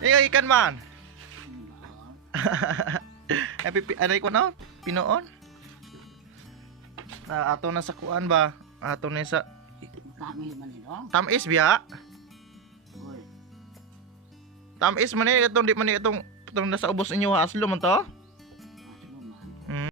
Ikan man. Ano ko na? Pinoon? Ato na sa kuan ba? Ato na sa Kami man ito. tamis biya. Uy. Tamis man ni itong di man ni itong nasa ubos inyo haslo man to. Maslo man.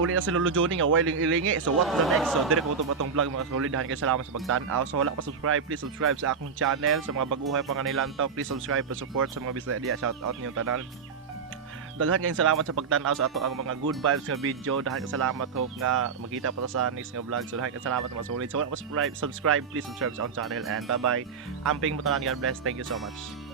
Uli na si Lolo Johnny nga wiling ilingi. So what's the next? So dire ko itong vlog mga solidahan kayo. Salamat sa pagtanaw. So wala pa subscribe, please subscribe sa akong channel. Sa mga baguhay pa kanilang to, please subscribe pa support sa mga bisaya diya. Shout out niyo tanan. Daghan kayong salamat sa pagtanaw sa ato ang mga good vibes nga video. Daghan kayong salamat, hope nga magkita pa ta sa next nga vlog. So daghan kayong salamat mga solid. So wala pa subscribe, please subscribe sa akong channel and bye bye. Amping mo tanan, God bless. Thank you so much.